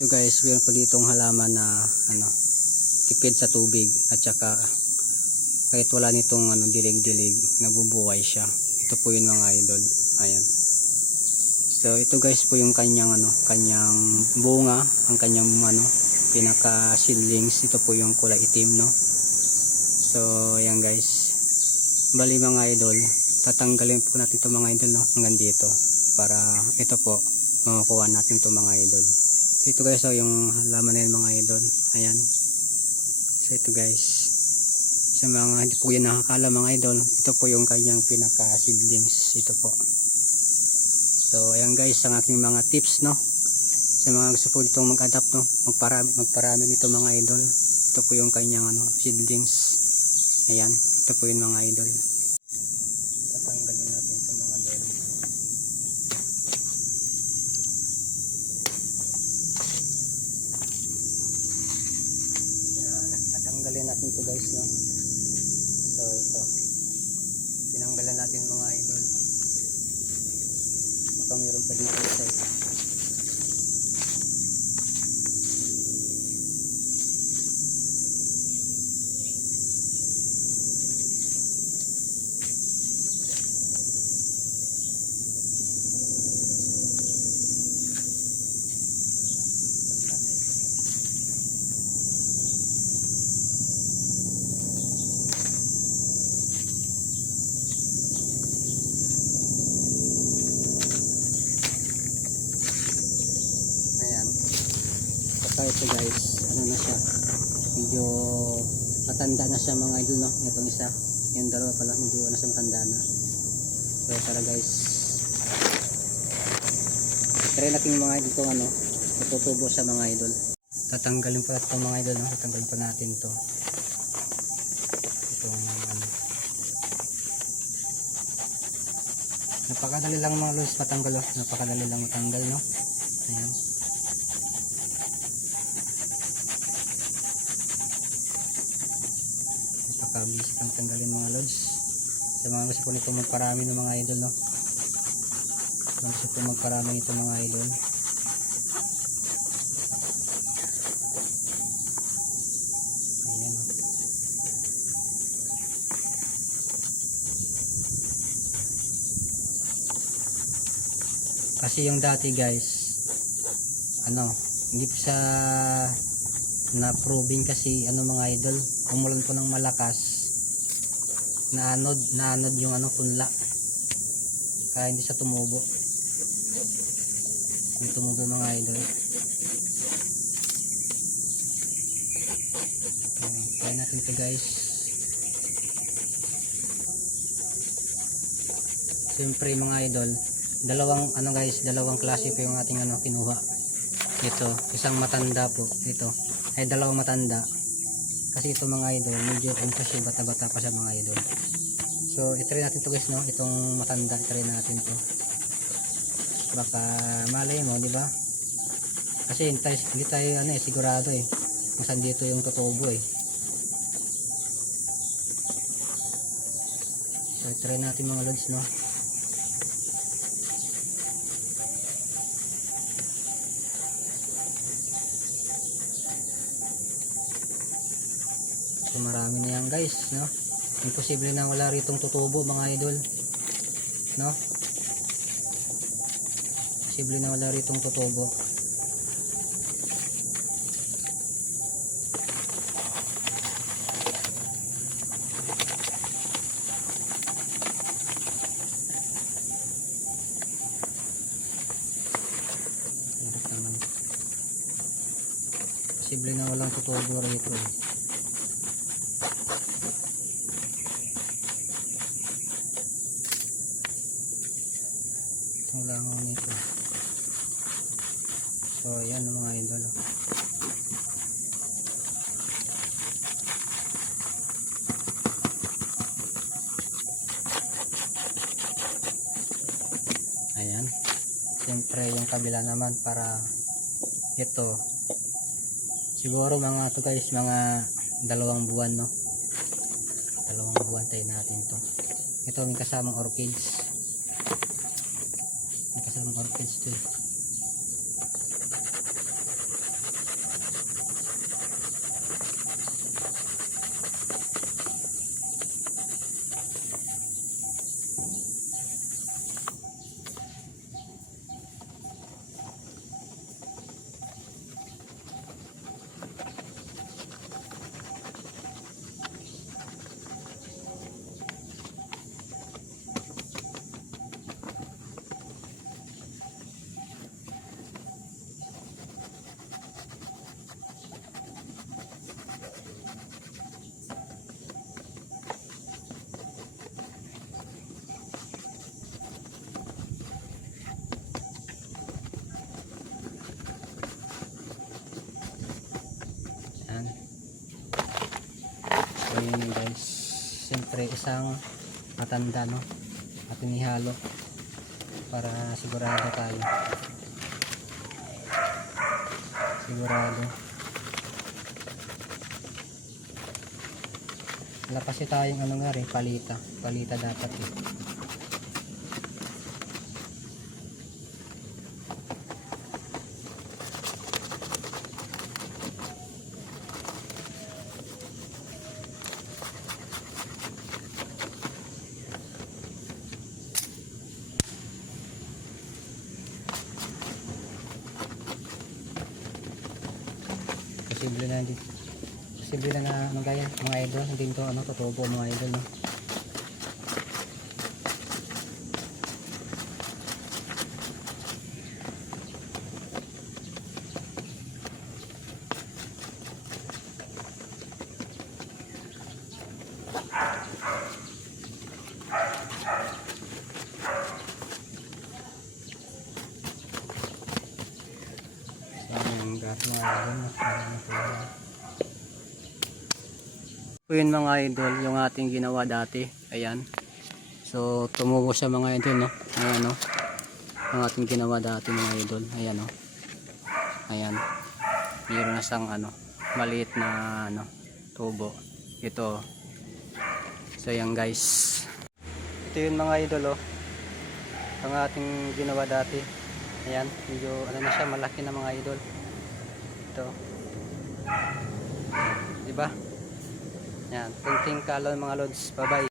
So guys, meron pa ditong halaman na tipid sa tubig at saka kahit wala nitong dilig-dilig, nabubuhay siya. Ito po yun mga idol. Ayan. So ito guys po yung kanyang kanyang bunga, ang kanyang pinaka seedlings. Ito po yung kulay itim, no. So ayan guys. Bali mga idol, tatanggalin po natin 'to mga idol, no, hanggang dito para ito po makukuha natin 'to mga idol. So ito guys, yung halaman na yun mga idol. Ayan. So ito guys, sa mga hindi po yan nakakala mga idol, ito po yung kanyang pinaka seedlings. Ito po. So ayan guys, ang aking mga tips, no, sa mga gusto po ditong mag-adapt, no, magparami nito mga idol. Ito po yung kanyang seedlings. Ayan, ito po yung mga idol. Tatanggalin natin ito mga idol. Tatanggalin natin ito guys, no. So ito, tinanggalan natin mga idol. Baka mayroon pa dito isa. Ito guys, na siya, medyo matanda na siya mga idol, no. Itong isa, yung dalawa pala medyo nasa matanda na. So tara guys, try natin mga idol kung matutubo sa mga idol. Tatanggalin pa ito mga idol, no. Tatanggalin pa natin to itong napakadali lang mga lods matanggal, no. Napakadali lang matanggal, no. Ayan. Napakabilis lang tanggalin mga lods. Sa mga gusto po nito magparami ng mga idol, no. Gusto po magparami nito mga idol. Ayan, no. Kasi yung dati guys, hindi pa sa na-proving kasi mga idol, umulan po ng malakas, naanod yung punla, kaya hindi siya tumubo. Hindi tumubo mga idol. Try natin ito guys. Siyempre mga idol, dalawang klase po yung ating kinuha. Ito, isang matanda po. Ito ay dalawang matanda. Kasi ito mga idol, medyo kasi bata-bata pa siya mga idol. So, i-try natin to guys, no. Itong matanda, i-try natin to. Baka malay mo, di ba? Kasi hindi tayo sigurado kung saan dito yung tutubo So, i-try natin mga lods, no. So marami na yan guys, no. Imposible na wala ritong tutubo mga idol, no. Imposible na wala ritong tutubo. Imposible na walang tutubo rito Itong langaw nito. So ayan mga idol. Ayan. Siyempre yung kabila naman para ito. Siguro mga to guys, mga 2 buwan, no. 2 buwan tayo natin to. Ito may kasamang orchids. May kasamang orchids to Yan. So yun guys, siyempre isang matanda, no, at inihalo para sigurado tayo, sigurado. Wala kasi tayong ano nga rin, palita dapat eh. Posible na ano gaya mga idol, hindi to ano tutubo mga idol, no. So yun mga idol, yung ating ginawa dati, ayan. So tumubo siya mga idol, no. Ayan, no, ang ating ginawa dati mga idol, ayan, no. Ayan, mayroon na siyang ano, maliit na ano, tubo ito. So yan guys, ito yun mga idol, oh, ang ating ginawa dati. Ayan, medyo ano na siya, malaki na mga idol. Ito, diba? Yan, kunting kalon mga lods. Bye bye.